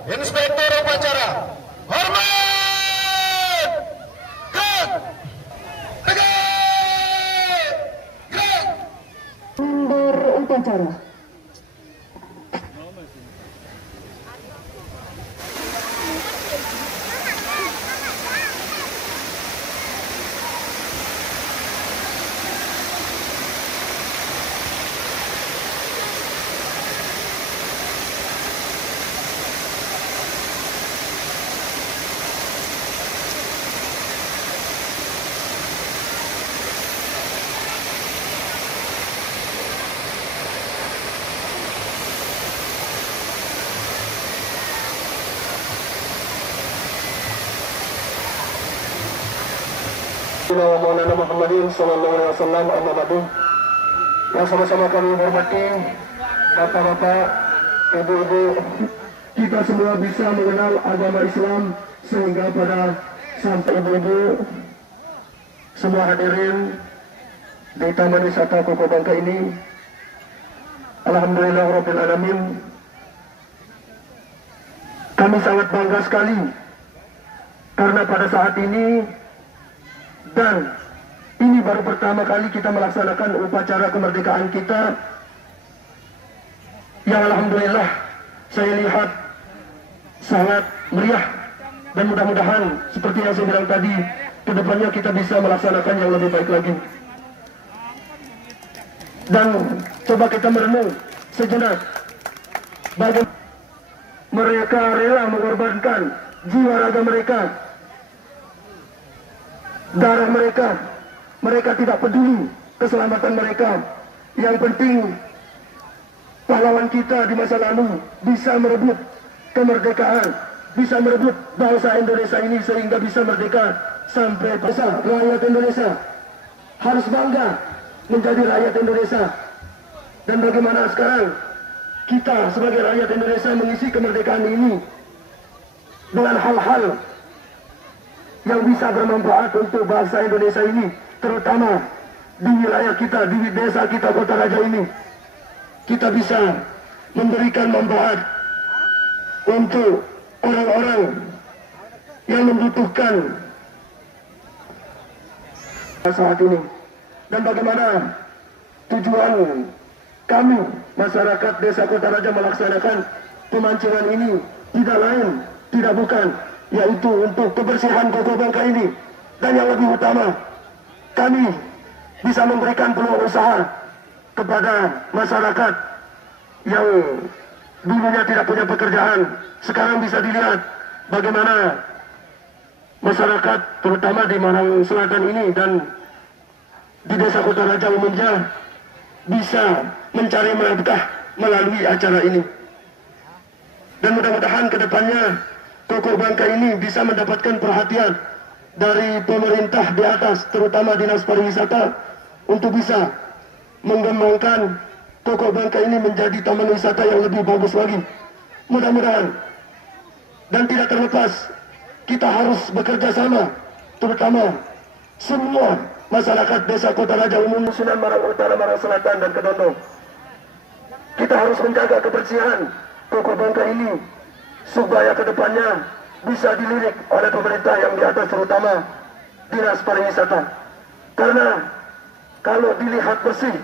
Inspektur upacara, hormat, gerak, tegak, gerak. Member upacara. Maulana Muhammadin sallallahu alaihi wasallam, amma ba'du. Yang sama-sama kami hormati bapak-bapak, ibu-ibu, kita semua bisa mengenal agama Islam sehingga pada sampai ibu-ibu semua hadirin di Taman Wisata Koko Bangka ini. Alhamdulillah Rabbil Alamin, kami sangat bangga sekali karena pada saat ini dan ini baru pertama kali kita melaksanakan upacara kemerdekaan kita yang alhamdulillah saya lihat sangat meriah, dan mudah-mudahan seperti yang saya bilang tadi, kedepannya kita bisa melaksanakan yang lebih baik lagi. Dan coba kita merenung sejenak bagaimana mereka rela mengorbankan jiwa raga mereka, darah mereka. Mereka tidak peduli keselamatan mereka. Yang penting pahlawan kita di masa lalu bisa merebut kemerdekaan, bisa merebut bangsa Indonesia ini sehingga bisa merdeka sampai bangsa. Rakyat Indonesia harus bangga menjadi rakyat Indonesia. Dan bagaimana sekarang kita sebagai rakyat Indonesia mengisi kemerdekaan ini dengan hal-hal yang bisa bermanfaat untuk bangsa Indonesia ini, terutama di wilayah kita, di desa kita, Kota Raja ini. Kita bisa memberikan manfaat untuk orang-orang yang membutuhkan saat ini. Dan bagaimana tujuan kami, masyarakat desa Kota Raja, melaksanakan pemancingan ini tidak lain, tidak bukan, yaitu untuk kebersihan Koko Bangka ini. Dan yang lebih utama, kami bisa memberikan peluang usaha kepada masyarakat yang dulunya tidak punya pekerjaan. Sekarang bisa dilihat bagaimana masyarakat terutama di Malang Selatan ini dan di desa Kota Raja umumnya bisa mencari nafkah melalui acara ini. Dan mudah-mudahan ke depannya Koko Bangka ini bisa mendapatkan perhatian dari pemerintah di atas, terutama Dinas Pariwisata, untuk bisa mengembangkan Koko Bangka ini menjadi taman wisata yang lebih bagus lagi. Mudah-mudahan. Dan tidak terlepas, kita harus bekerja sama, terutama semua masyarakat desa Kota Raja umum, Sunan Marang Utara, Marang Selatan, dan Kedondong. Kita harus menjaga kebersihan Koko Bangka ini supaya kedepannya bisa dilirik oleh pemerintah yang di atas, terutama Dinas Pariwisata. Karena kalau dilihat bersih,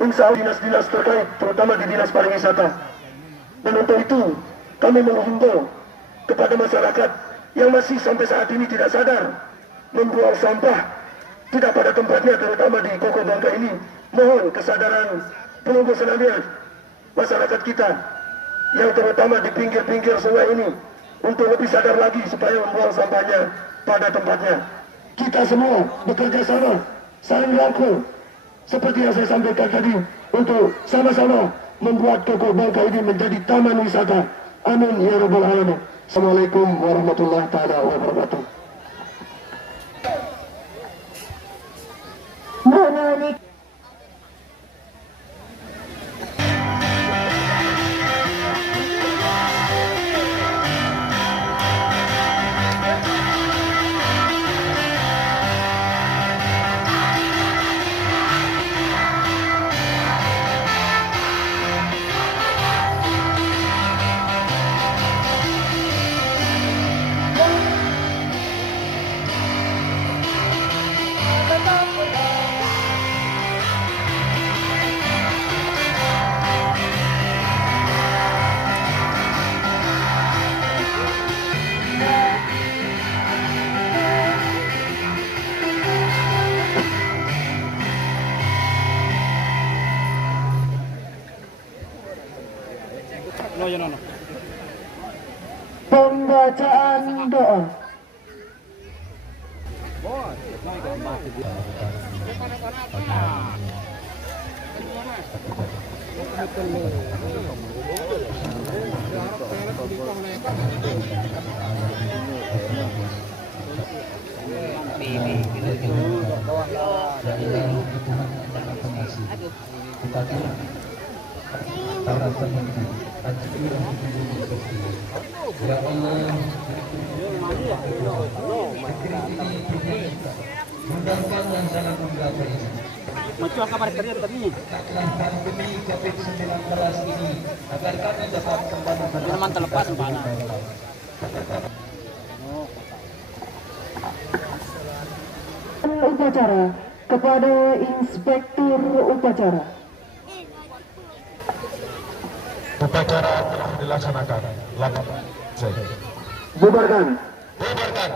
insya Allah dinas-dinas terkait, terutama di Dinas Pariwisata. Dan untuk itu kami menghimbau kepada masyarakat yang masih sampai saat ini tidak sadar membuang sampah tidak pada tempatnya, terutama di Koko Bangka ini. Mohon kesadaran penunggu sekalian, masyarakat kita yang terutama di pinggir-pinggir sungai ini, untuk lebih sadar lagi supaya membuang sampahnya pada tempatnya. Kita semua bekerja sama, saling rangkul, seperti yang saya sampaikan tadi, untuk sama-sama membuat Koko Bangka ini menjadi taman wisata. Amin ya rabbal alamin. Assalamualaikum warahmatullahi taala wabarakatuh. Pembacaan doa. Ya Allah, mudahkan dan sangat membantu ini. Macam kabar kerja tadi. Taklah pandemi COVID-19 ini agar kami dapat kembali Teman terlepas mana? Upacara kepada Inspektur Upacara. Upacara telah dilaksanakan. Lakukan. Bubarkan. Bubarkan.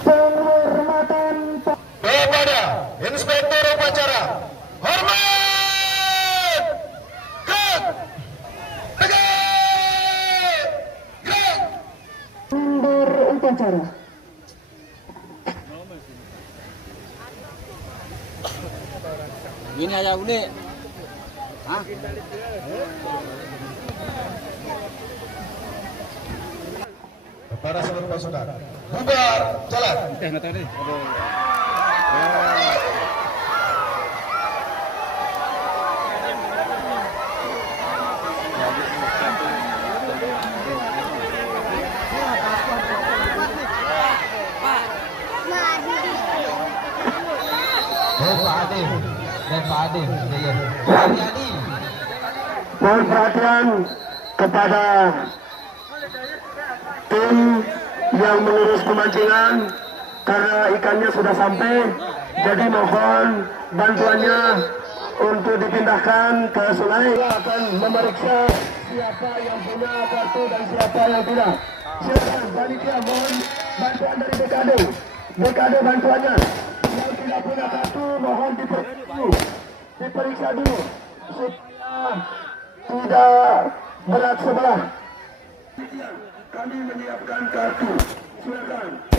Penghormatan Kepada Inspektur Upacara. Hormat. Gerak. Tegak. Gerak. Mundur upacara. Ini aja boleh. Hah? Para seluruh pasukan. Bubar. Jalan. Nggak tahu deh. Mohon perhatian kepada tim yang mengurus pemancingan karena ikannya sudah sampai, jadi mohon bantuannya untuk dipindahkan ke sungai. Kita akan memeriksa siapa yang punya kartu dan siapa yang tidak. Silakan panitia, mohon bantuan dari BKD. BKD bantuannya. Yang tidak punya kartu mohon diperiksa dulu supaya tidak berat sebelah. Kami menyiapkan kartu. Silakan.